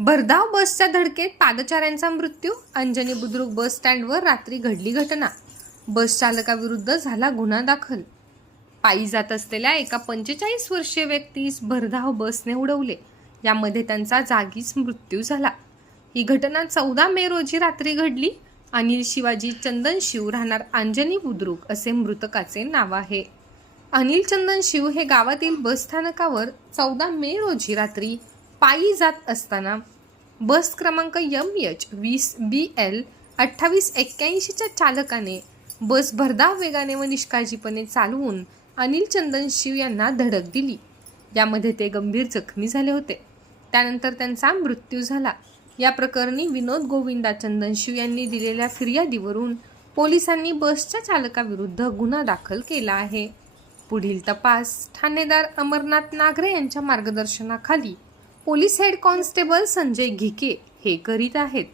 भरधाव बसच्या धडकेत पादचाऱ्यांचा मृत्यू अंजनी बुद्रुक बस स्टँडवर रात्री घडली घटना. बस चालकाविरुद्ध झाला गुन्हा दाखल. पायी जात असलेल्या एका पंचेचाळीस वर्षीय व्यक्तीस भरधाव बसने उडवले. यामध्ये त्यांचा जागीच मृत्यू झाला. ही घटना चौदा मे रोजी रात्री घडली. अनिल शिवाजी चंदन शिव राहणार अंजनी बुद्रुक असे मृतकाचे नाव आहे. अनिल चंदन शिव हे गावातील बस स्थानकावर चौदा मे रोजी रात्री पायी जात असताना बस क्रमांक यम एच वीस बी एल अठ्ठावीस एक्क्याऐंशीच्या चालकाने बस भरधाव वेगाने व निष्काळजीपणे चालवून अनिल चंदन शिव यांना धडक दिली. यामध्ये ते गंभीर जखमी झाले होते. त्यानंतर त्यांचा मृत्यू झाला. या प्रकरणी विनोद गोविंदा चंदन शिव यांनी दिलेल्या फिर्यादीवरून पोलिसांनी बसच्या चालकाविरुद्ध गुन्हा दाखल केला आहे. पुढील तपास ठाणेदार अमरनाथ नागरे यांच्या मार्गदर्शनाखाली police head constable Sanjay Ghike हे करीत आहेत.